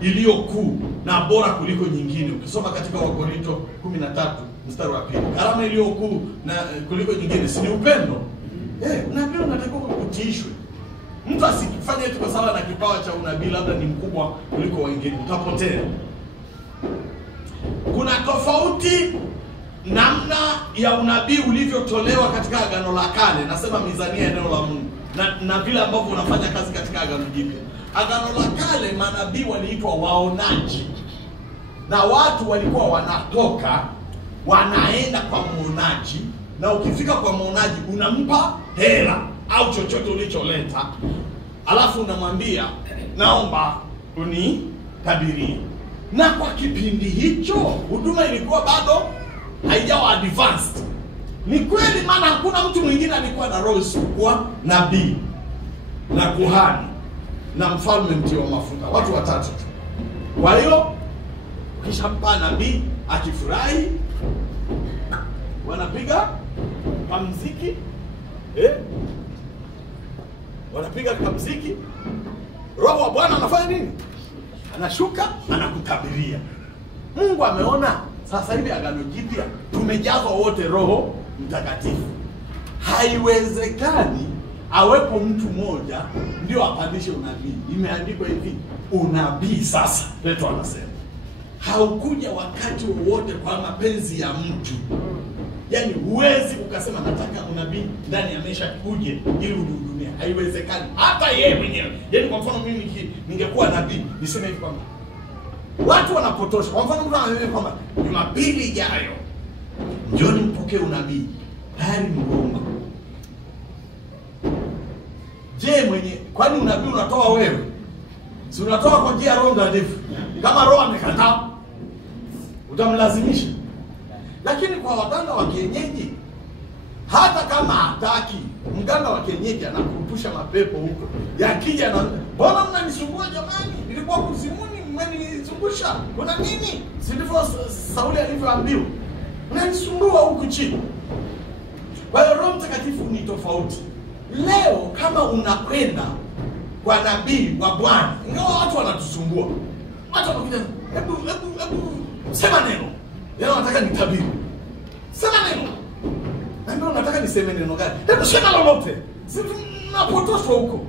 iliyo kuu na bora kuliko nyingine. Ukisoma katika Wakorinto 13 mstari wa 2, karama iliyo kuu na kuliko nyingine si ni upendo? Unabii unatakiwa kutiishwe. Mtu asifanye hicho kwa sababu na kipawa cha unabii labda ni mkubwa kuliko wengine, utapotea. Kuna tofauti namna ya unabii ulivyotolewa katika Agano la Kale, nasema mizania ya neno la Mungu, na vile ambavyo unafanya kazi katika Agano Jipya. Agano la Kale manabii waliitwa waonaji, na watu walikuwa wanatoka wanaenda kwa muonaji, na ukifika kwa muonaji unampa hela au chochote ulicholeta, alafu unamwambia naomba unitabirie. Na kwa kipindi hicho huduma ilikuwa bado haijawa advanced. Ni kweli, maana hakuna mtu mwingine alikuwa na roho isipokuwa nabii na kuhani na mfalme mtiwa mafuta, watu watatu tu. Kwa hiyo kisha mpa nabii akifurahi, wanapiga kamziki, wanapiga kamziki, Roho wa Bwana anafanya nini? Anashuka, anakutabiria. Mungu ameona sasa hivi Agano Jipya tumejazwa wote Roho Mtakatifu. Haiwezekani awepo mtu mmoja ndio apandishe unabii. Imeandikwa hivi, unabii sasa, Petro anasema, haukuja wakati wowote kwa mapenzi ya mtu. Yaani huwezi ukasema nataka unabii ndani ya maisha uje ili udhurumie. Haiwezekani. Hata yeye mwenyewe. Yaani kwa mfano mimi ningekuwa nabii, niseme hivi kwamba watu wanapotosha. Kwa mfano mtu anasema kwamba Jumapili ijayo njoni mpokee unabii. Tayari mgongo. Je, kwani unabii unatoa wewe? Si unatoa kwa njia ya Roho Mtakatifu. Kama Roho amekataa, utamlazimisha. Lakini kwa waganga wa kienyeji, hata kama hataki, mganga wa kienyeji anakurupusha mapepo huko. Yakija na mbona mnanisumbua jamani? Nilikuwa kuzimuni, mmenizungusha. Kuna nini? Si ndivyo Sauli alivyoambiwa? Mnanisumbua huku chini. Kwa hiyo Roho Mtakatifu ni tofauti. Leo kama unakwenda kwa nabii wa Bwana, ingawa watu wanatusumbua. Watu wanakuja, hebu sema neno. Leo nataka nitabiri. Sema neno. Na ndio nataka niseme neno gani? Hebu sema lolote. Si tunapotoshwa huko.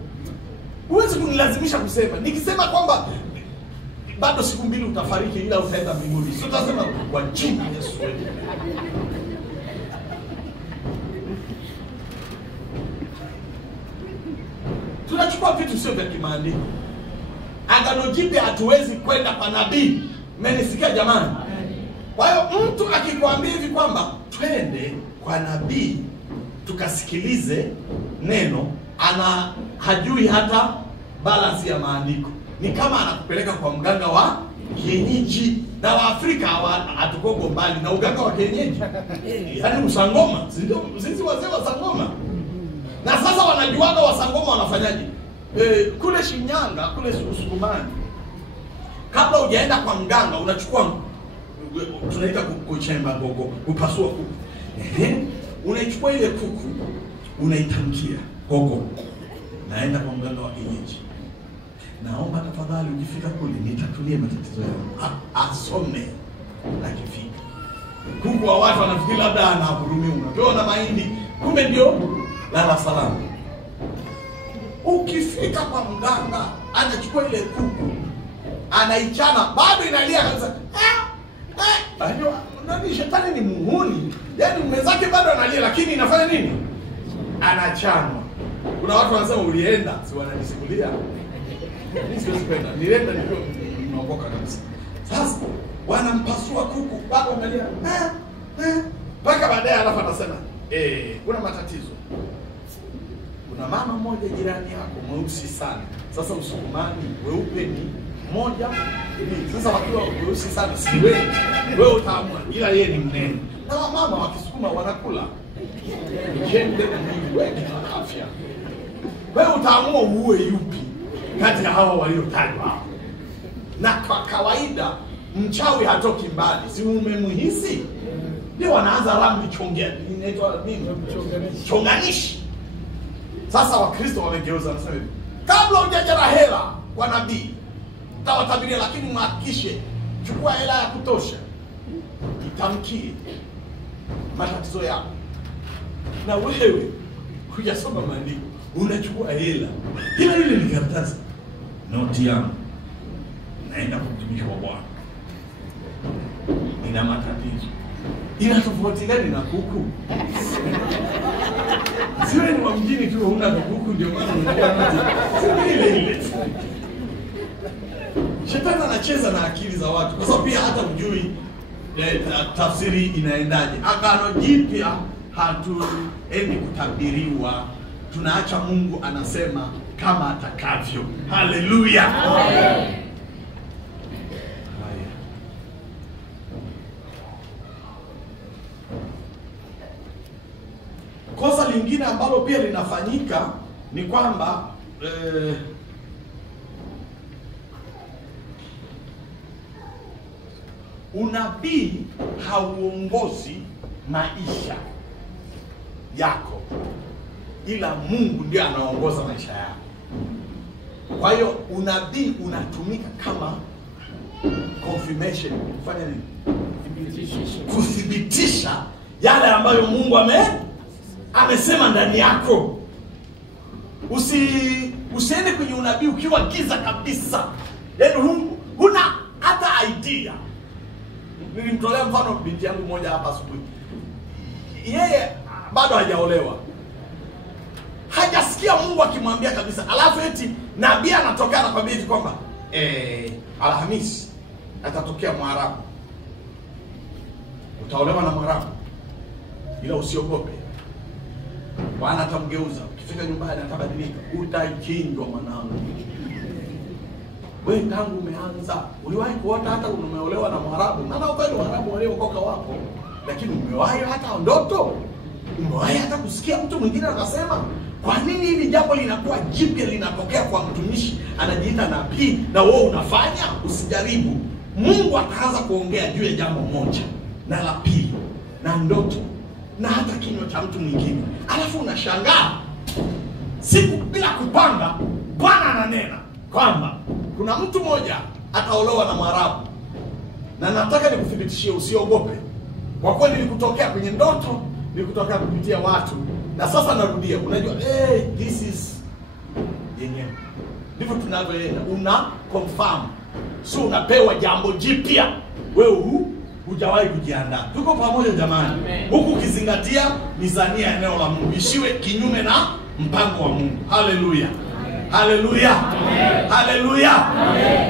Huwezi kunilazimisha kusema. Nikisema kwamba bado siku 2 utafariki ila utaenda mbinguni, sio utasema kwa jina la Yesu. Tunachukua vitu sio vya kimaandiko. Agano Jipya hatuwezi kwenda kwa nabii. Mmenisikia jamani? Kwa hiyo mtu akikwambia hivi kwamba twende kwa nabii tukasikilize neno, hajui hata balance ya maandiko. Ni kama anakupeleka kwa mganga wa kienyeji. Na Waafrika hatukoko mbali na uganga wa kienyeji. Yaani usangoma, sisi wazee wa sangoma. Na sasa wanajuaga wasangoma wanafanyaje? Kule Shinyanga, kule Usukumani, kabla hujaenda kwa mganga unachukua, tunaita kuchemba gogo, kupasua kuku. Unaichukua ile kuku, unaitamkia gogo, naenda kwa mganga wa kienyeji, naomba tafadhali ukifika kule nitatulie matatizo yangu. Asome akifika. Kuku wa watu wanafikiri labda anahurumiwa, unapewa na mahindi, kumbe ndio lala salama. Ukifika kwa mganga, anachukua ile kuku, anaichana, bado inalia kabisa. Unajua nani shetani ni muhuni. Yaani mwenzake bado analia lakini inafanya nini? Anachanwa. Kuna watu wanasema ulienda, si wananisimulia. Mimi siwezi kwenda. Nilienda nilikuwa nimeokoka kabisa. Sasa wanampasua kuku, bado analia. Mpaka baadaye alafu anasema, kuna matatizo. Kuna mama mmoja jirani yako mweusi sana. Sasa Usukumani weupe ni moja. Sasa wakiwa weusi sana si wewe utaamua, ila yeye ni mnene. Na mama wakisukuma wanakula jembe na mwili wengi na afya. Wewe utaamua uwe yupi kati ya hao waliotajwa hapo. Na kwa kawaida mchawi hatoki mbali, si umemhisi? Ndio wanaanza ramli chongea, inaitwa nini? Chonganishi. Sasa Wakristo wamegeuza, wanasema kabla hujaja na hela kwa nabii tawatabiria, lakini mhakikishe chukua hela ya kutosha, itamkie matatizo yako. Na wewe hujasoma maandiko, unachukua hela ile ni karatasi, noti yangu, naenda kumtumishi wa Bwana, ina matatizo. Ina tofauti gani na kuku? Siwe ni wa mjini tu huna kuku ndio maana unataka ile. Shetani anacheza na akili za watu kwa sababu pia hata ujui tafsiri inaendaje. Agano Jipya hatuendi kutabiriwa, tunaacha Mungu anasema kama atakavyo. Haleluya. Amen. Kosa lingine ambalo pia linafanyika ni kwamba unabii hauongozi maisha yako, ila Mungu ndiye anaongoza maisha yako. Kwa hiyo unabii unatumika kama confirmation, kufanya nini? Kuthibitisha yale ambayo Mungu amesema ndani yako. Usiende kwenye unabii ukiwa giza kabisa. Yaani huna hata idea. Nilimtolea mfano binti yangu moja hapa asubuhi. Yeye bado hajaolewa. Hajasikia Mungu akimwambia kabisa. Alafu eti nabii anatokea na kwambia eti kwamba Alhamisi atatokea Mwarabu. Utaolewa na Mwarabu. Ila usiogope. Bwana atamgeuza. Ukifika nyumbani atabadilika. Utachinjwa mwanangu. Wewe tangu umeanza, uliwahi kuota hata umeolewa na Mwarabu? Maana ukweli Waarabu waliokoka wapo. Lakini umewahi hata ndoto? Umewahi hata kusikia mtu mwingine anasema, kwa nini hili jambo linakuwa jipya linatokea kwa mtumishi anajiita nabii na wewe unafanya? Usijaribu. Mungu ataanza kuongea juu ya jambo moja na la pili na ndoto na hata kinywa cha mtu mwingine. Alafu unashangaa siku bila kupanga Bwana ananena kwamba kuna mtu mmoja ataolewa na Mwarabu. Na nataka nikuthibitishie usiogope. Kwa kweli nilikutokea kwenye ndoto, nilikutokea kupitia watu. Na sasa narudia, unajua this is yenyewe. Ndivyo tunavyoenda, una confirm. So unapewa jambo jipya. Wewe hujawahi kujiandaa. Tuko pamoja jamani? Huku ukizingatia mizania ya eneo la Mungu, isiwe kinyume na mpango wa Mungu. Haleluya. Haleluya. Haleluya.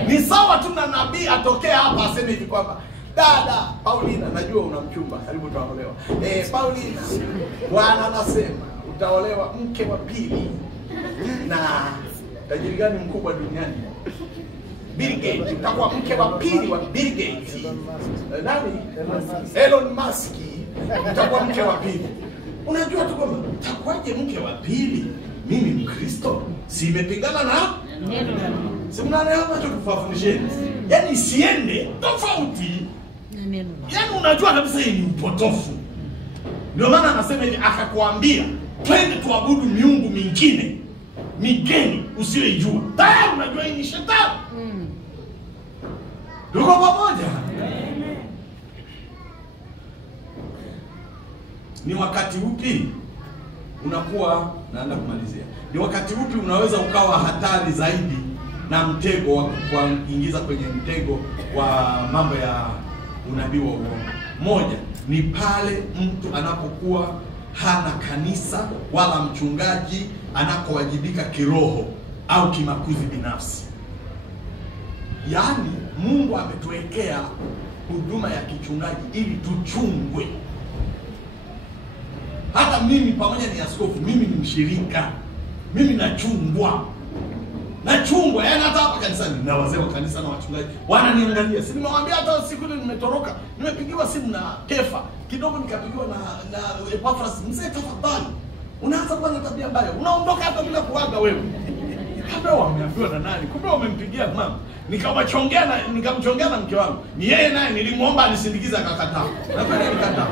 Ni sawa tu na nabii atokea hapa aseme hivi kwamba, dada Paulina, najua una mchumba, karibu utaolewa. Paulina, Bwana anasema utaolewa mke wa pili. Na tajiri gani mkubwa duniani? Bill Gates. Utakuwa mke wa pili wa Bill Gates. Nani? Elon Musk. Utakuwa mke wa pili. Unajua tu kwamba utakuwaje mke wa pili? Mimi Mkristo, si imepingana na neno la Mungu. Si mnaelewa tunachofundisheni? Yaani siende tofauti na neno. Yaani unajua kabisa hii ni upotofu. Ndio maana anasema hivi, akakwambia twende tuabudu miungu mingine migeni usiyoijua. Tayari unajua hii ni shetani. Tuko pamoja? Ni wakati upi unakuwa, naenda kumalizia, ni wakati upi unaweza ukawa hatari zaidi na mtego wa kuingiza kwenye mtego wa mambo ya unabii wa uongo? Moja ni pale mtu anapokuwa hana kanisa wala mchungaji anakowajibika kiroho au kimakuzi binafsi. Yaani Mungu ametuwekea huduma ya kichungaji ili tuchungwe. Hata mimi pamoja ni askofu, mimi ni mshirika, mimi nachungwa. Yaani hata hapa kanisani na wazee wa kanisa na wachungaji wananiangalia. Si nimewaambia hata siku ile nimetoroka, nimepigiwa simu na Kefa, kidogo nikapigiwa na Epaphras, mzee tafadhali, unaanza kuwa na tabia mbaya, unaondoka hata bila kuaga wewe. Kabla wameambiwa na nani? Kumbe wamempigia mama. Nikamchongea na mke wangu. Ni yeye naye nilimuomba anisindikize akakataa. Na kweli alikataa.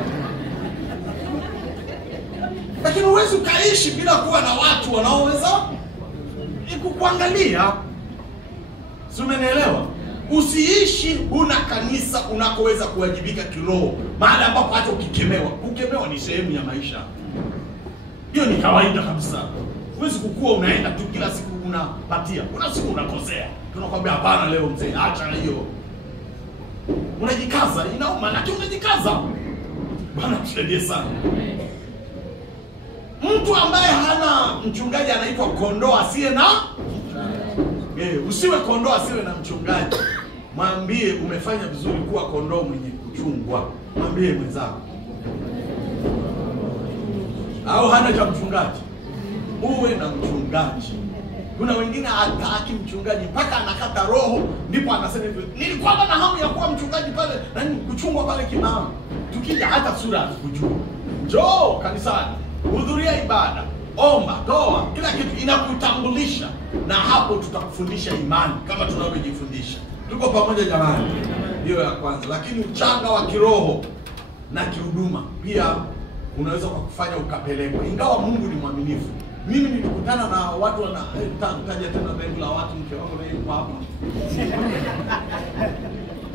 Lakini huwezi ukaishi bila kuwa na watu wanaoweza kukuangalia. Si umenielewa? Usiishi huna kanisa unakoweza kuwajibika kiroho, mahali ambapo hata kukemewa ni sehemu ya maisha. Hiyo ni kawaida kabisa. Huwezi kukua unaenda tu kila siku unapatia. Kuna siku unakosea. Tunakwambia hapana leo mzee, acha hiyo. Unajikaza, inauma lakini unajikaza. Bwana tusaidie sana. Mtu ambaye hana mchungaji anaitwa kondoo asiye na usiwe kondoo asiwe na mchungaji. Mwambie umefanya vizuri kuwa kondoo mwenye kuchungwa. Mwambie mwenzako. Au hana cha mchungaji, uwe na mchungaji. Kuna wengine hataki mchungaji mpaka anakata roho ndipo anasema hivyo, nilikuwa na hamu ya kuwa mchungaji pale na kuchungwa pale kimama. Tukija hata sura hatukujua. Njoo kanisani, hudhuria ibada, omba, toa, kila kitu inakutambulisha, na hapo tutakufundisha imani kama tunavyojifundisha. Tuko pamoja jamani? Hiyo ya kwanza. Lakini uchanga wa kiroho na kihuduma pia unaweza kukufanya ukapelekwa, ingawa Mungu ni mwaminifu. Mimi nilikutana na watu taja tena bengo la watu, mke wangu na yeye hapa.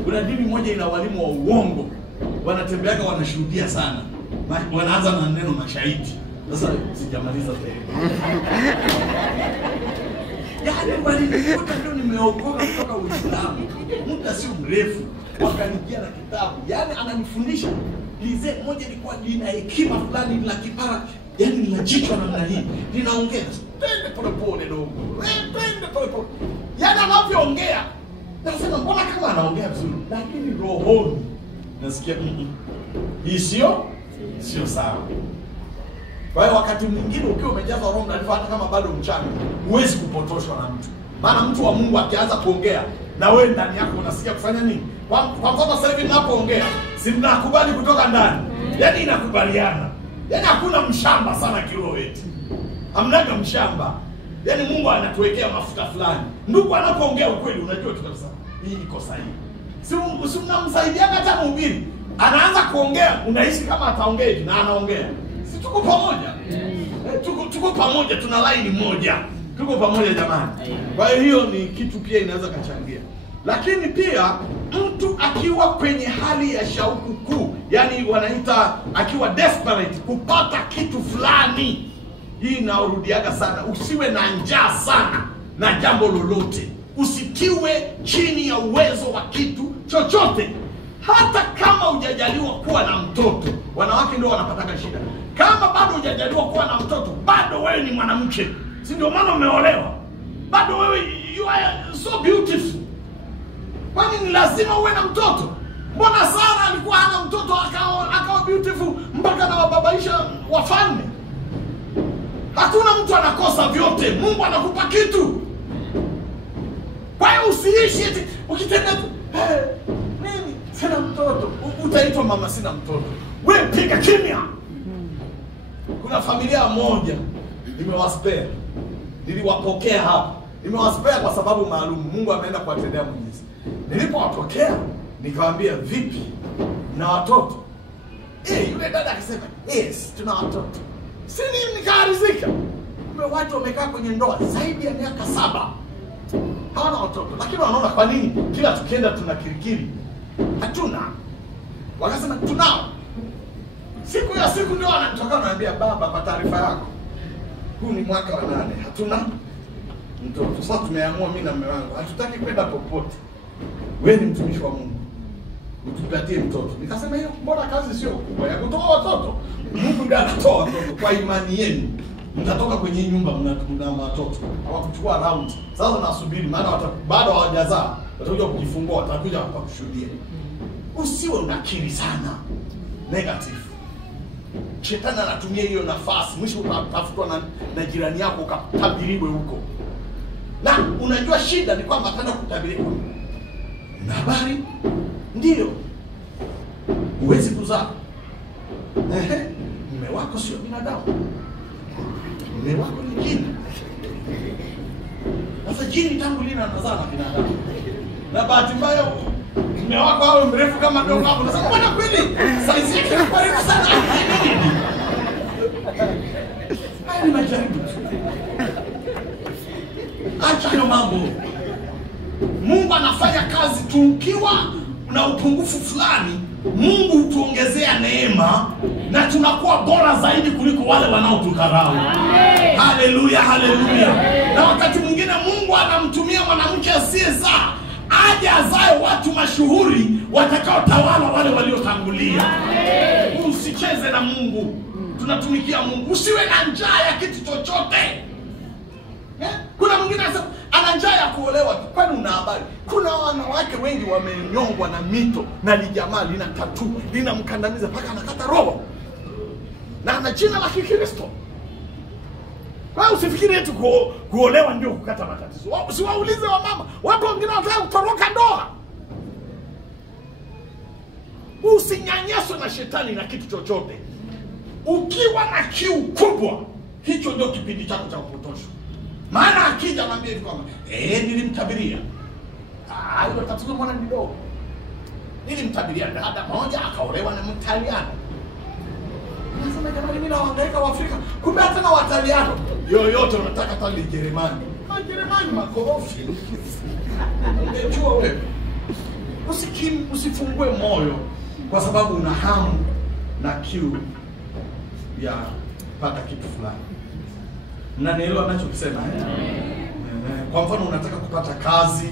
Kuna dini moja ina walimu wa uongo. Wanatembeaga wanashuhudia sana. Wanaanza na neno mashahidi. Sasa sijamaliza tena. Yaani walikuta ndio nimeokoka kutoka Uislamu. Muda sio mrefu wakanijia na kitabu. Yaani ananifundisha lizee moja ilikuwa lina hekima fulani la kipara. Yaani linajichwa namna hii. Linaongea. Twende polepole dogo. Twende polepole. Yaani anavyoongea nasema mbona kama anaongea vizuri, lakini rohoni nasikia hii sio sawa. Kwa hiyo wakati mwingine ukiwa umejaza Roho Mtakatifu hata kama bado mchana, huwezi kupotoshwa na mtu. Maana mtu wa Mungu akianza kuongea na wewe ndani yako unasikia kufanya nini? Kwa mfano sasa hivi ninapoongea, si mnakubali kutoka ndani? Yaani inakubaliana. Yaani hakuna mshamba sana kiroho eti. Hamnaga mshamba. Yaani Mungu anatuwekea mafuta fulani. Ndugu anapoongea ukweli unajua tu kabisa hii iko sahihi. Si mnamsaidia hata mhubiri. Anaanza kuongea unahisi kama ataongea hivi na anaongea. Si tuko pamoja? Tuko pamoja, tuna line moja. Tuko pamoja jamani. Kwa hiyo ni kitu pia inaweza kachangia. Lakini pia mtu akiwa kwenye hali ya shauku kuu, yani wanaita akiwa desperate kupata kitu fulani, hii narudiaga sana, usiwe na njaa sana na jambo lolote. Usitiwe chini ya uwezo wa kitu chochote. Hata kama hujajaliwa kuwa na mtoto, wanawake ndio wanapataka shida. Kama bado hujajaliwa kuwa na mtoto, bado wewe ni mwanamke. Si ndio maana umeolewa? Bado wewe you are so beautiful. Kwani ni lazima uwe na mtoto? Mbona Sara alikuwa hana mtoto akawa beautiful mpaka na wababaisha wafalme? Hakuna mtu anakosa vyote. Mungu anakupa kitu. Kwa hiyo usiishi eti ukitenda tu nini? Sina mtoto. Utaitwa mama sina mtoto. Wewe piga kimya. Kuna familia moja nimewaspea. Niliwapokea hapa. Nimewaspea kwa sababu maalum. Mungu ameenda kuwatendea muujiza. Nilipowapokea nikawaambia vipi na watoto? Yule dada akasema, yes, tuna watoto. Si nini nikaharizika. Watu wamekaa kwenye ndoa zaidi ya miaka 7. Hawana watoto. Lakini wanaona kwa nini kila tukienda tuna kirikiri? Hatuna. Wakasema tunao. Siku ya siku ndio anatoka ananiambia, baba, kwa taarifa yako, huu ni mwaka wa 8. Hatuna mtoto. Sasa tumeamua mimi na mume wangu, hatutaki kwenda popote. Wewe ni mtumishi wa Mungu, utupatie mtoto. Nikasema hiyo mbona kazi sio kubwa ya kutoa watoto? Mungu ndiye anatoa watoto kwa imani yenu. Mtatoka kwenye nyumba mna watoto. Hawakuchukua round. Sasa nasubiri maana bado hawajazaa. Watakuja kujifungua, watakuja hapa kushuhudia. Usiwe unakiri sana negative. Shetani anatumia hiyo nafasi. Mwisho utafutwa na jirani yako ukatabiriwe huko. Na unajua shida ni kwamba ataenda kutabiriwa. Na habari ndio huwezi kuzaa. Mume wako sio binadamu. Mume wako ni jini. Sasa jini tangu lini anazaa na binadamu? Na bahati mbaya mume wako awe mrefu kama ndogo wako. Nasema bwana kweli saizi yake ni karibu sana. Haya ni majaribu. Acha hayo mambo. Mungu anafanya kazi tukiwa na upungufu fulani. Mungu hutuongezea neema na tunakuwa bora zaidi kuliko wale wanaotukadharau. Haleluya, haleluya. Na wakati mwingine Mungu anamtumia mwanamke asiyezaa aje azae watu mashuhuri watakaotawala wale waliotangulia. Usicheze na Mungu. Tunatumikia Mungu. Usiwe na njaa ya kitu chochote. Kuna mwingine anasema ana njaa ya kuolewa. Kwani una habari? Kuna wanawake wengi wamenyongwa na mito na lijamaa lina tatu, linamkandamiza mpaka anakata roho. Na ana jina la Kikristo. Wewe usifikiri eti kuolewa ndio kukata matatizo. Usiwaulize wa mama. Watu wengine wanataka kutoroka ndoa. Usinyanyaswe na shetani na kitu chochote. Ukiwa na kiu kubwa, hicho ndio kipindi chako cha kupotosha. Maana akija anambia hivi kwamba nilimtabiria. Hilo tatizo mbona ni dogo. Nilimtabiria dada moja akaolewa na Mtaliano. Nasema jamani, mimi naangaika wa Afrika, kumbe hata na Wataliano yoyote unataka hata ni Jerumani. Jerumani makorofi. Unajua wewe. Usifungue moyo kwa sababu una hamu na kiu ya pata kitu fulani. Mnanielewa ninachokisema? Kwa mfano unataka kupata kazi,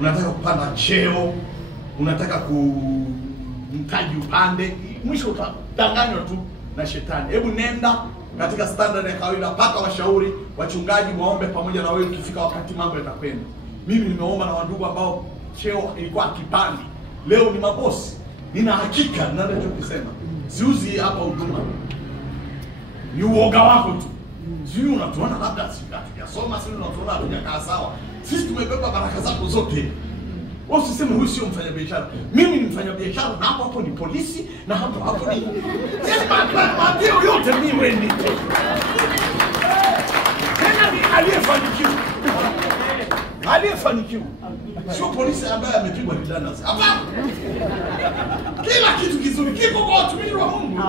unataka kupanda cheo, unataka kumtaji upande, mwisho utadanganywa tu na shetani. Hebu nenda katika standard ya kawaida, paka washauri, wachungaji waombe pamoja na wewe, ukifika wakati mambo yatakwenda. Mimi nimeomba na wandugu ambao cheo ilikuwa kipandi, leo ni mabosi. Nina hakika ninachokisema. Siuzi hapa huduma. Ni uoga wako tu. Sio unatuona labda hatujasoma, sio unatuona hatujakaa sawa. Sisi tumebeba baraka zako zote. Wewe usiseme huyu sio mfanyabiashara. Mimi ni mfanyabiashara na hapo ni polisi na hapo ni mambo yote mimi wewe ni. Tena ni aliyefanikiwa. Aliyefanikiwa. Sio polisi ambaye amepigwa ridana. Hapana. Kila kitu kizuri kipo kwa watumishi wa Mungu.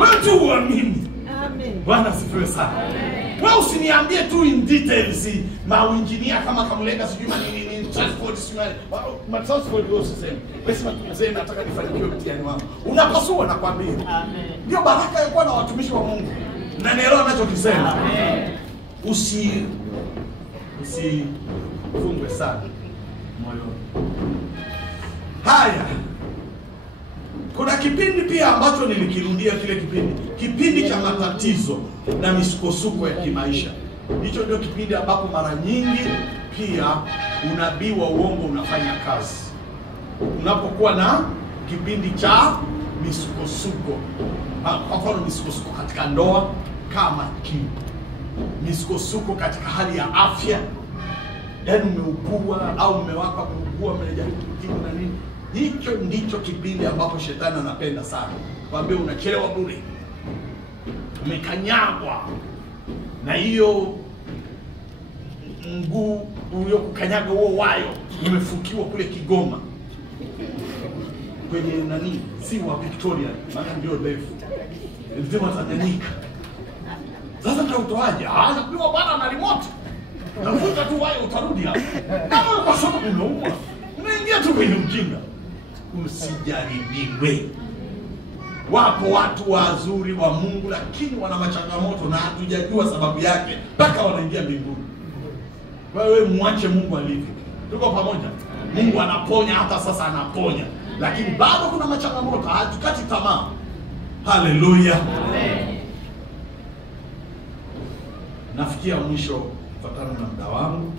Wewe tu uamini. Bwana asifiwe sana. Wewe usiniambie tu in details mauinjinia kama Kamulenga sijui nini transport sijui transport yote sema. Wewe sema nataka nifanikiwe mtihani wangu. Unapasua nakwambia. Amen. Ndio baraka ya kuwa na watumishi wa Mungu. Na nielewa ninachokisema. Amen. Usifungwe sana moyo. Haya. Kuna kipindi pia ambacho nilikirudia kile kipindi cha matatizo na misukosuko ya kimaisha. Hicho ndio kipindi ambapo mara nyingi pia unabii wa uongo unafanya kazi. Unapokuwa na kipindi cha misukosuko. Kwa mfano misukosuko katika ndoa kama misukosuko katika hali ya afya. Yaani umeugua au mume wako ameugua, mnajaribu kutibu na nini. Hicho ndicho kipindi ambapo shetani anapenda sana. Kwambia unachelewa bure. Umekanyagwa. Na hiyo mguu uliokukanyaga huo wayo umefukiwa kule Kigoma. kwenye nani, ziwa Victoria, maana ndio refu, ziwa Tanganyika. Sasa utautoaje? Anapigwa bwana na remote. Tafuta tu waya utarudi hapo. Kama kwa sababu unaumwa, unaingia tu kwenye ujinga. Usijaribiwe. Wapo watu wazuri wa Mungu lakini wana machangamoto na hatujajua sababu yake mpaka wanaingia mbinguni. Kwa hiyo wewe muache Mungu alivyo. Tuko pamoja? Mungu anaponya, hata sasa anaponya. Lakini bado kuna machangamoto, hatukati tamaa. Haleluya. Amen. Nafikia mwisho kufuatana na muda wangu.